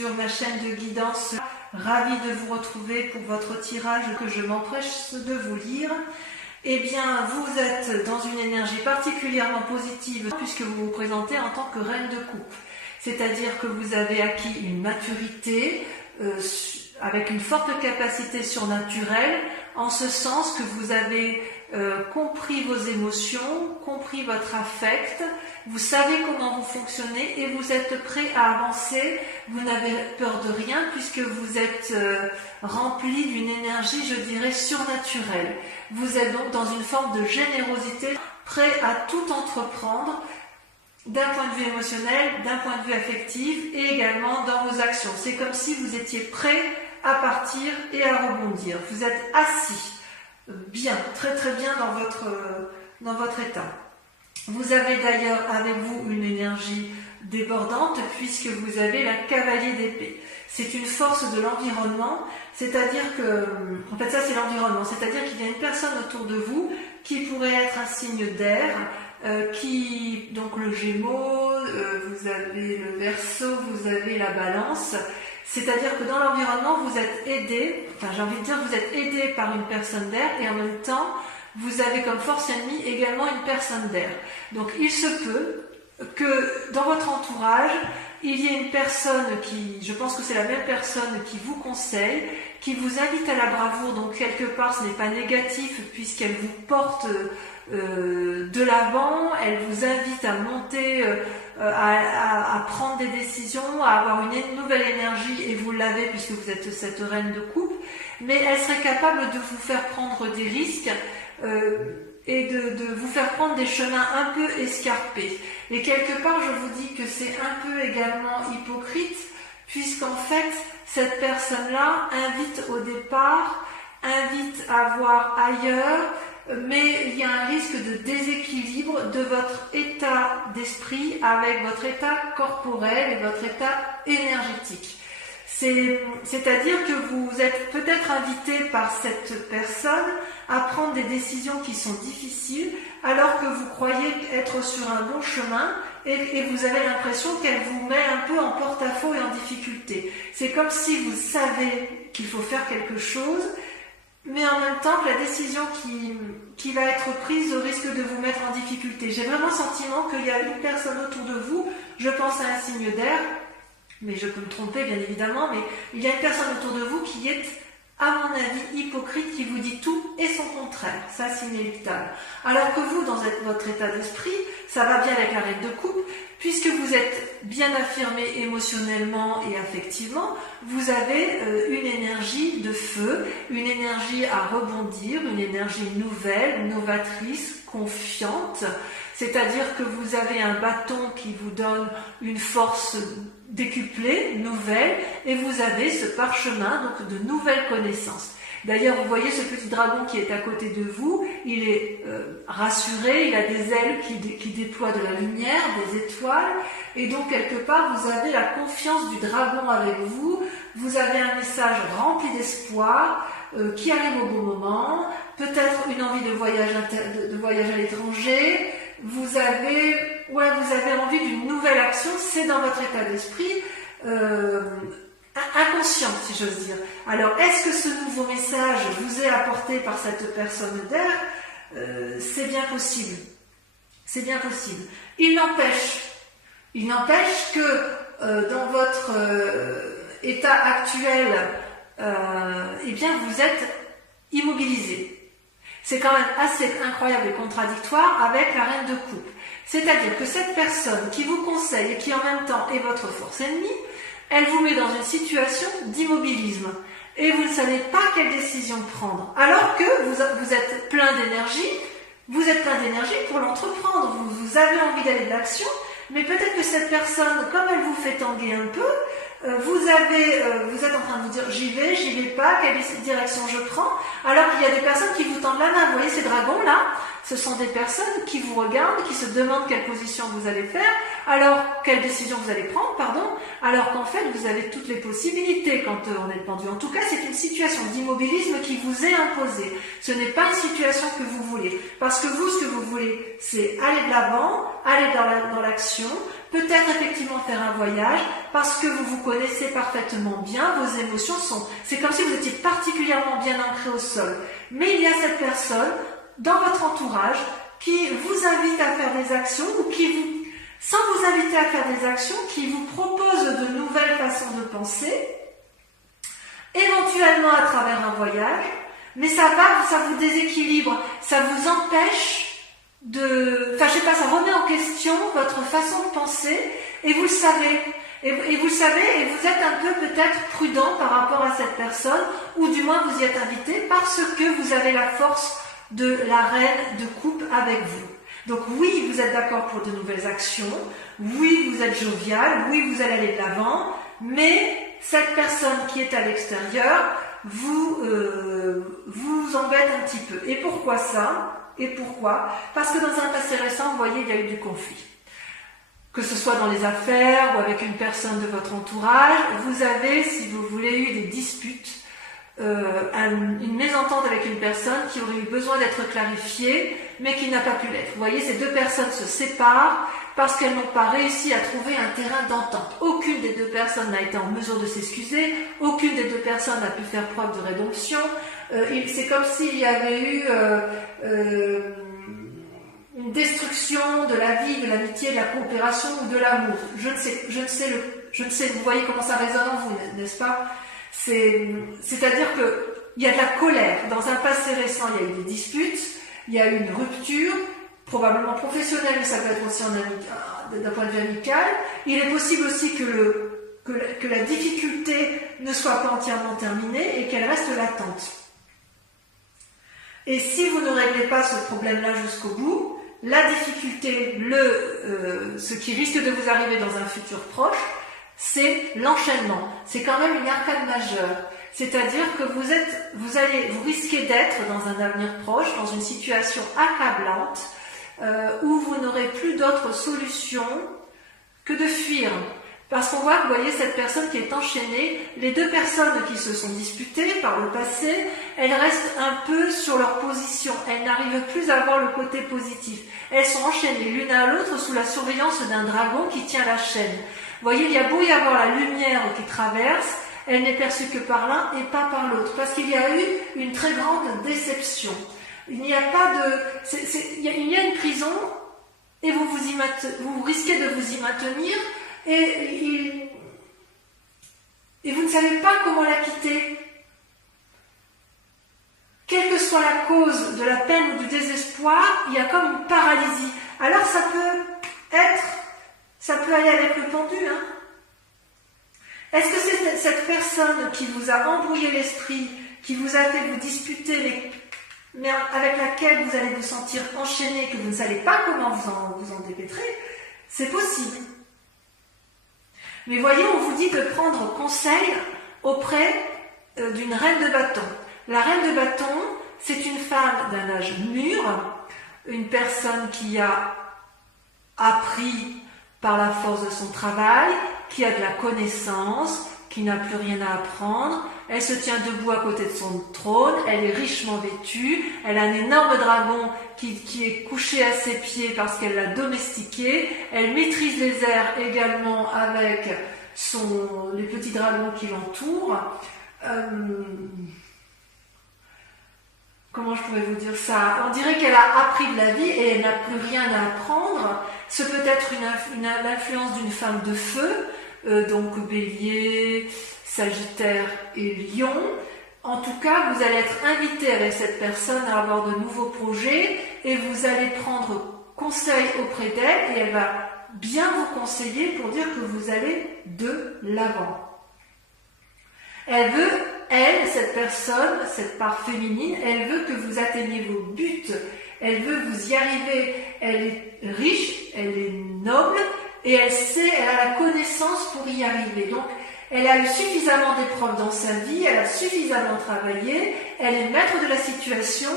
sur ma chaîne de guidance. Ravie de vous retrouver pour votre tirage que je m'empresse de vous lire. Eh bien, vous êtes dans une énergie particulièrement positive puisque vous vous présentez en tant que reine de coupe. C'est-à-dire que vous avez acquis une maturité avec une forte capacité surnaturelle, en ce sens que vous avez compris vos émotions, compris votre affect, vous savez comment vous fonctionnez et vous êtes prêt à avancer, vous n'avez peur de rien puisque vous êtes rempli d'une énergie, je dirais, surnaturelle. Vous êtes donc dans une forme de générosité, prêt à tout entreprendre, d'un point de vue émotionnel, d'un point de vue affectif et également dans vos actions. C'est comme si vous étiez prêt à partir et à rebondir. Vous êtes assis, bien, très très bien dans votre état. Vous avez d'ailleurs avec vous une énergie débordante puisque vous avez la cavalier d'épée. C'est une force de l'environnement, c'est-à-dire que, en fait ça c'est l'environnement, c'est-à-dire qu'il y a une personne autour de vous qui pourrait être un signe d'air, donc le Gémeaux, vous avez le Verseau, vous avez la Balance. C'est-à-dire que dans l'environnement, vous êtes aidé, enfin j'ai envie de dire, vous êtes aidé par une personne d'air et en même temps, vous avez comme force ennemie également une personne d'air. Donc il se peut que dans votre entourage, il y ait une personne qui, je pense que c'est la même personne qui vous conseille, qui vous invite à la bravoure, donc quelque part ce n'est pas négatif puisqu'elle vous porte de l'avant, elle vous invite à monter, à prendre des décisions, à avoir une nouvelle énergie, et vous l'avez puisque vous êtes cette reine de coupe, mais elle serait capable de vous faire prendre des risques et de vous faire prendre des chemins un peu escarpés. Et quelque part, je vous dis que c'est un peu également hypocrite, puisqu'en fait, cette personne-là invite au départ, invite à voir ailleurs, mais il y a un risque de déséquilibre de votre état d'esprit avec votre état corporel et votre état énergétique. C'est-à-dire que vous êtes peut-être invité par cette personne à prendre des décisions qui sont difficiles alors que vous croyez être sur un bon chemin et vous avez l'impression qu'elle vous met un peu en porte-à-faux et en difficulté. C'est comme si vous savez qu'il faut faire quelque chose, mais en même temps que la décision qui va être prise risque de vous mettre en difficulté. J'ai vraiment le sentiment qu'il y a une personne autour de vous, je pense à un signe d'air, mais je peux me tromper bien évidemment, mais il y a une personne autour de vous qui est, à mon avis, hypocrite, qui vous dit tout et son contraire. Ça, c'est inéluctable. Alors que vous, dans votre état d'esprit, ça va bien avec la reine de coupe, puisque vous êtes bien affirmé émotionnellement et affectivement, vous avez une énergie de feu, une énergie à rebondir, une énergie nouvelle, novatrice, confiante, c'est-à-dire que vous avez un bâton qui vous donne une force décuplée, nouvelle, et vous avez ce parchemin donc de nouvelles connaissances. D'ailleurs, vous voyez ce petit dragon qui est à côté de vous, il est rassuré, il a des ailes qui déploient de la lumière, des étoiles, et donc quelque part vous avez la confiance du dragon avec vous, vous avez un message rempli d'espoir qui arrive au bon moment, peut-être une envie de voyage à l'étranger, vous avez envie d'une nouvelle action, c'est dans votre état d'esprit inconscient, si j'ose dire. Alors, est-ce que ce nouveau message vous est apporté par cette personne d'air? C'est bien possible. C'est bien possible. Il n'empêche que dans votre état actuel, eh bien, vous êtes immobilisé. C'est quand même assez incroyable et contradictoire avec la reine de coupe. C'est-à-dire que cette personne qui vous conseille et qui en même temps est votre force ennemie, elle vous met dans une situation d'immobilisme et vous ne savez pas quelle décision prendre. Alors que vous êtes plein d'énergie, pour l'entreprendre. Vous avez envie d'aller de l'action, mais peut-être que cette personne, comme elle vous fait tanguer un peu, vous êtes en train de vous dire j'y vais pas, quelle direction je prends, alors qu'il y a des personnes qui vous tendent la main. Vous voyez ces dragons là, ce sont des personnes qui vous regardent, qui se demandent quelle position vous allez faire, alors quelle décision vous allez prendre, pardon, alors qu'en fait vous avez toutes les possibilités quand on est pendu. En tout cas, c'est une situation d'immobilisme qui vous est imposée. Ce n'est pas une situation que vous voulez. Parce que vous, ce que vous voulez, c'est aller de l'avant, aller dans l'action, peut-être effectivement faire un voyage, parce que vous vous connaissez parfaitement bien, vos émotions c'est comme si vous étiez particulièrement bien ancré au sol. Mais il y a cette personne dans votre entourage qui vous invite à faire des actions ou sans vous inviter à faire des actions, qui vous propose de nouvelles façons de penser, éventuellement à travers un voyage, mais ça vous déséquilibre, ça vous empêche ça remet en question votre façon de penser, et vous le savez. Et vous le savez, et vous êtes un peu peut-être prudent par rapport à cette personne, ou du moins vous y êtes invité parce que vous avez la force de la reine de coupe avec vous. Donc oui, vous êtes d'accord pour de nouvelles actions, oui, vous êtes jovial, oui, vous allez aller de l'avant, mais cette personne qui est à l'extérieur vous embête un petit peu. Et pourquoi ça? Et pourquoi? Parce que dans un passé récent, vous voyez, il y a eu du conflit. Que ce soit dans les affaires ou avec une personne de votre entourage, vous avez, si vous voulez, eu des disputes, une mésentente avec une personne qui aurait eu besoin d'être clarifiée, mais qui n'a pas pu l'être. Vous voyez, ces deux personnes se séparent parce qu'elles n'ont pas réussi à trouver un terrain d'entente. Aucune des deux personnes n'a été en mesure de s'excuser, aucune des deux personnes n'a pu faire preuve de rédemption. C'est comme s'il y avait eu une destruction de la vie, de l'amitié, de la coopération ou de l'amour. Je ne sais, vous voyez comment ça résonne en vous, n'est-ce pas? C'est-à-dire que il y a de la colère. Dans un passé récent, il y a eu des disputes, il y a eu une rupture, probablement professionnelle, mais ça peut être aussi d'un point de vue amical. Il est possible aussi que la difficulté ne soit pas entièrement terminée et qu'elle reste latente. Et si vous ne réglez pas ce problème-là jusqu'au bout, la difficulté, ce qui risque de vous arriver dans un futur proche, c'est l'enchaînement. C'est quand même une arcade majeure. C'est-à-dire que vous risquez d'être dans un avenir proche, dans une situation accablante, où vous n'aurez plus d'autre solution que de fuir. Parce qu'on voit que, vous voyez, cette personne qui est enchaînée, les deux personnes qui se sont disputées par le passé, elles restent un peu sur leur position. Elles n'arrivent plus à voir le côté positif. Elles sont enchaînées l'une à l'autre sous la surveillance d'un dragon qui tient la chaîne. Vous voyez, il y a beau y avoir la lumière qui traverse, elle n'est perçue que par l'un et pas par l'autre. Parce qu'il y a eu une très grande déception. Il n'y a pas de... il y a une prison et vous risquez de vous y maintenir et vous ne savez pas comment la quitter. Quelle que soit la cause de la peine ou du désespoir, il y a comme une paralysie. Alors ça peut aller avec le pendu, hein. Est-ce que c'est cette personne qui vous a embrouillé l'esprit, qui vous a fait vous disputer, mais avec laquelle vous allez vous sentir enchaîné, que vous ne savez pas comment vous en dépêtrer? C'est possible. Mais voyez, on vous dit de prendre conseil auprès d'une reine de bâton. La reine de bâton, c'est une femme d'un âge mûr, une personne qui a appris par la force de son travail, qui a de la connaissance, qui n'a plus rien à apprendre. Elle se tient debout à côté de son trône, elle est richement vêtue, elle a un énorme dragon qui est couché à ses pieds parce qu'elle l'a domestiqué, elle maîtrise les airs également avec les petits dragons qui l'entourent. Comment je pourrais vous dire ça? On dirait qu'elle a appris de la vie et elle n'a plus rien à apprendre. Ce peut être l'influence d'une femme de feu, donc Bélier, Sagittaire et Lion. En tout cas, vous allez être invité avec cette personne à avoir de nouveaux projets et vous allez prendre conseil auprès d'elle et elle va bien vous conseiller pour dire que vous allez de l'avant. Cette personne, cette part féminine, elle veut que vous atteigniez vos buts, elle veut vous y arriver, elle est riche, elle est noble et elle a la connaissance pour y arriver. Donc, elle a eu suffisamment d'épreuves dans sa vie, elle a suffisamment travaillé, elle est maître de la situation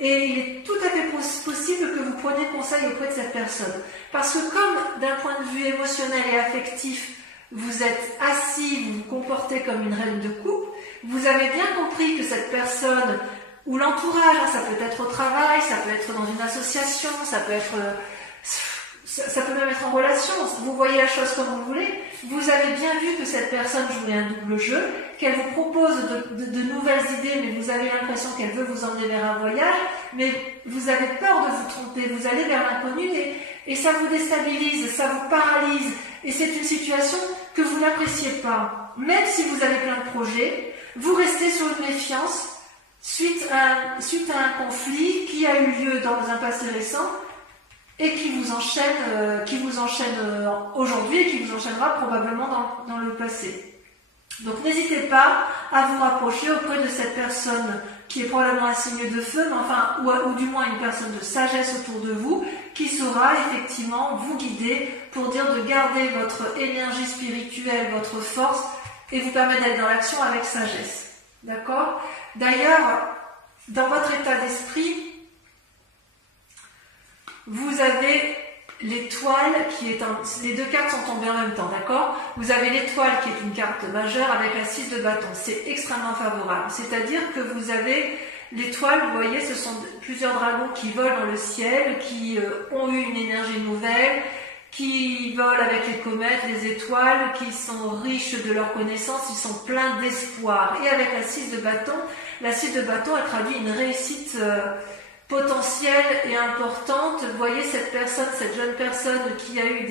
Et il est tout à fait possible que vous preniez conseil auprès de cette personne. Parce que comme d'un point de vue émotionnel et affectif, vous êtes assis, vous vous comportez comme une reine de coupe, vous avez bien compris que cette personne, ou l'entourage, hein, ça peut être au travail, ça peut être dans une association, ça peut même être en relation, vous voyez la chose comme vous voulez, vous avez bien vu que cette personne jouait un double jeu, qu'elle vous propose de nouvelles idées, mais vous avez l'impression qu'elle veut vous emmener vers un voyage, mais vous avez peur de vous tromper, vous allez vers l'inconnu et ça vous déstabilise, ça vous paralyse, et c'est une situation que vous n'appréciez pas. Même si vous avez plein de projets, vous restez sur une méfiance suite à un conflit qui a eu lieu dans un passé récent, et qui vous enchaîne aujourd'hui et qui vous enchaînera probablement dans le passé. Donc n'hésitez pas à vous rapprocher auprès de cette personne qui est probablement un signe de feu, mais enfin, ou du moins une personne de sagesse autour de vous, qui saura effectivement vous guider pour dire de garder votre énergie spirituelle, votre force, et vous permettre d'aller dans l'action avec sagesse. D'accord ? D'ailleurs, dans votre état d'esprit, vous avez l'étoile qui est les deux cartes sont tombées en même temps, d'accord? Vous avez l'étoile qui est une carte majeure avec la 6 de bâton. C'est extrêmement favorable. C'est-à-dire que vous avez l'étoile, vous voyez, ce sont plusieurs dragons qui volent dans le ciel, qui ont eu une énergie nouvelle, qui volent avec les comètes, les étoiles, qui sont riches de leurs connaissances, ils sont pleins d'espoir. Et avec la 6 de bâton, elle traduit une réussite potentielle et importante. Vous voyez cette jeune personne qui a eu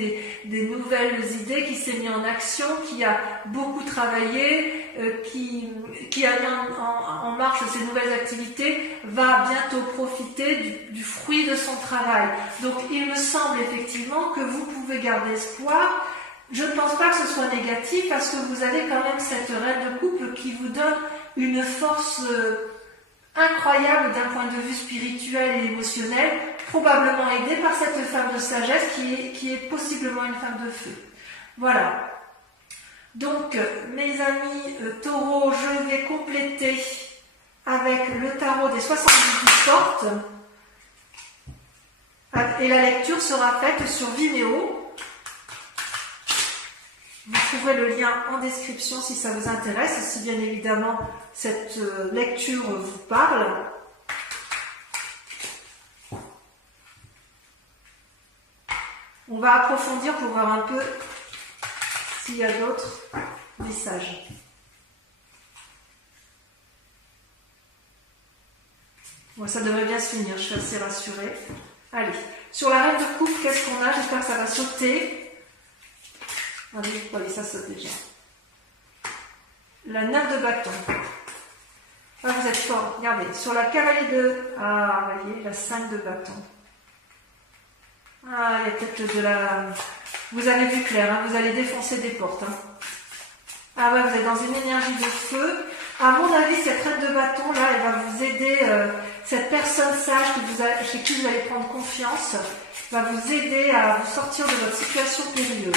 des nouvelles idées, qui s'est mis en action, qui a beaucoup travaillé, qui a mis en marche ses nouvelles activités, va bientôt profiter du fruit de son travail. Donc il me semble effectivement que vous pouvez garder espoir. Je ne pense pas que ce soit négatif parce que vous avez quand même cette reine de couple qui vous donne une force incroyable d'un point de vue spirituel et émotionnel, probablement aidée par cette femme de sagesse qui est possiblement une femme de feu. Voilà. Donc, mes amis taureaux, je vais compléter avec le tarot des 78 portes. Et la lecture sera faite sur Vimeo. Vous trouverez le lien en description si ça vous intéresse, si bien évidemment cette lecture vous parle. On va approfondir pour voir un peu s'il y a d'autres messages. Bon, ça devrait bien se finir, je suis assez rassurée. Allez, sur la reine de coupe, qu'est-ce qu'on a? J'espère que ça va sauter. Allez, ça saute déjà. La 9 de bâton. Ah, vous êtes fort. Regardez, sur la cavalier de... Ah, vous voyez, la 5 de bâton. Ah, il y a peut-être de la... Vous avez vu clair, hein, vous allez défoncer des portes. Hein. Ah ouais, vous êtes dans une énergie de feu. À mon avis, cette reine de bâton, là, elle va vous aider. Cette personne sage chez qui vous allez prendre confiance va vous aider à vous sortir de votre situation périlleuse.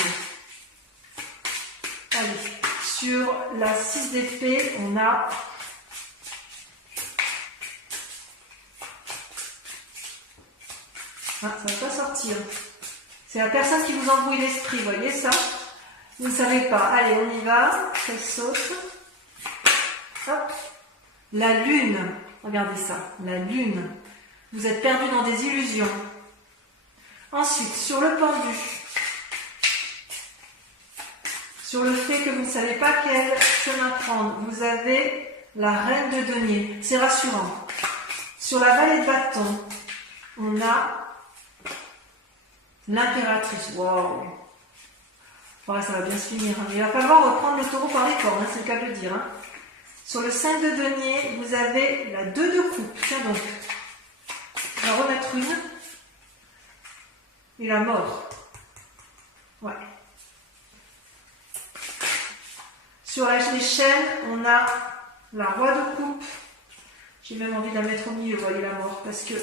Allez, sur la 6 d'épée, on a ça ne va pas sortir. C'est la personne qui vous embrouille l'esprit, vous voyez ça? Vous ne savez pas. Allez, on y va. Ça saute. Hop. La lune. Regardez ça. La lune. Vous êtes perdu dans des illusions. Ensuite, sur le pendu. Sur le fait que vous ne savez pas quel chemin prendre, vous avez la reine de denier. C'est rassurant. Sur la vallée de bâton, on a l'impératrice. Waouh! Ouais, ça va bien se finir. Hein. Il va falloir reprendre le taureau par les cornes, hein, c'est le cas de le dire. Hein. Sur le 5 de denier, vous avez la 2 de coupe. Tiens donc. Je vais en remettre une. Et la mort. Ouais. Sur les chaînes, on a la roi de coupe. J'ai même envie de la mettre au milieu, vous voyez, la mort, parce que,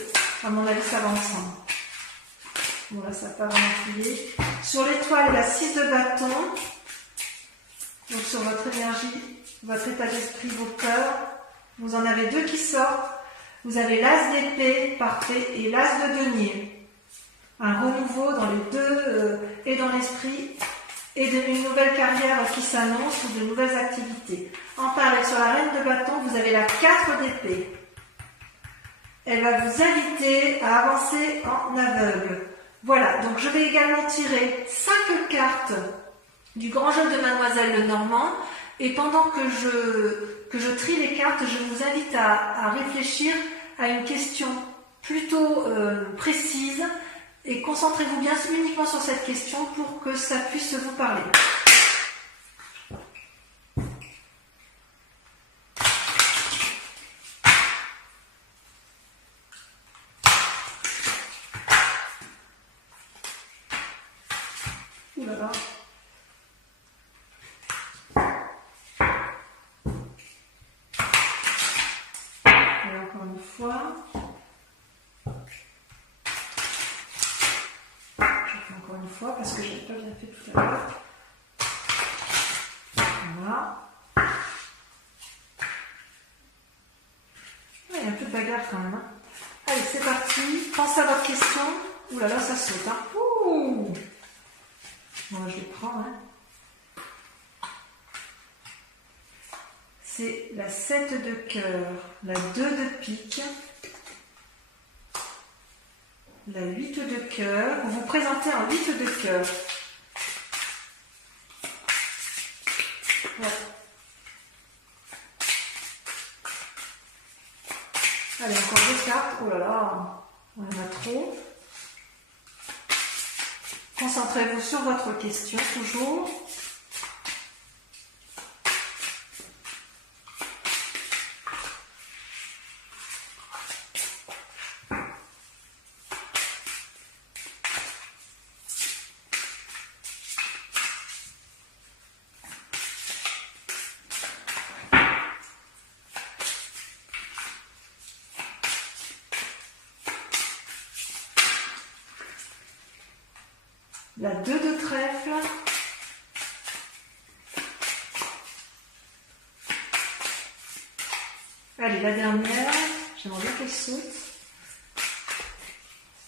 à mon avis, ça va ensemble. Bon, là, ça n'a pas vraiment plié. Sur l'étoile, la 6 de bâton. Donc, sur votre énergie, votre état d'esprit, vos cœurs. Vous en avez deux qui sortent. Vous avez l'as d'épée, parfait, et l'as de denier. Un renouveau dans les deux, et dans l'esprit, et une nouvelle carrière qui s'annonce ou de nouvelles activités. Enfin, avec sur la reine de bâton, vous avez la 4 d'épée. Elle va vous inviter à avancer en aveugle. Voilà, donc je vais également tirer 5 cartes du grand jeu de Mademoiselle Lenormand. Et pendant que je trie les cartes, je vous invite à réfléchir à une question plutôt précise. Et concentrez-vous bien uniquement sur cette question pour que ça puisse vous parler. Ouh là là. Et encore une fois. Encore une fois parce que je n'avais pas bien fait tout à l'heure. Voilà. Il y a un peu de bagarre quand même. Hein. Allez, c'est parti. Pensez à votre question. Ouh là là, ça saute. Hein. Ouh. Bon, je les prends. Hein. C'est la 7 de cœur, la 2 de pique, la 8 de cœur. Vous vous présentez en 8 de cœur. Ouais. Allez, encore 2 cartes. Oh là là, on en a trop. Concentrez-vous sur votre question, toujours. La 2 de trèfle, allez, la dernière, j'aimerais bien qu'elle saute,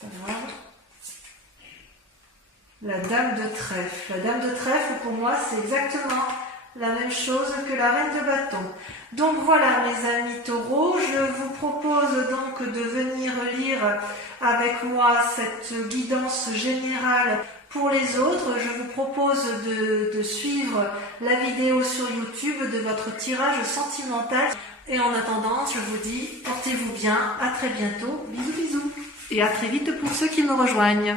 c'est pas grave. La dame de trèfle. La dame de trèfle, pour moi, c'est exactement la même chose que la reine de bâton. Donc voilà, mes amis taureaux, je vous propose donc de venir lire avec moi cette guidance générale pour les autres. Je vous propose de suivre la vidéo sur YouTube de votre tirage sentimental. Et en attendant, je vous dis, portez-vous bien, à très bientôt, bisous bisous. Et à très vite pour ceux qui me rejoignent.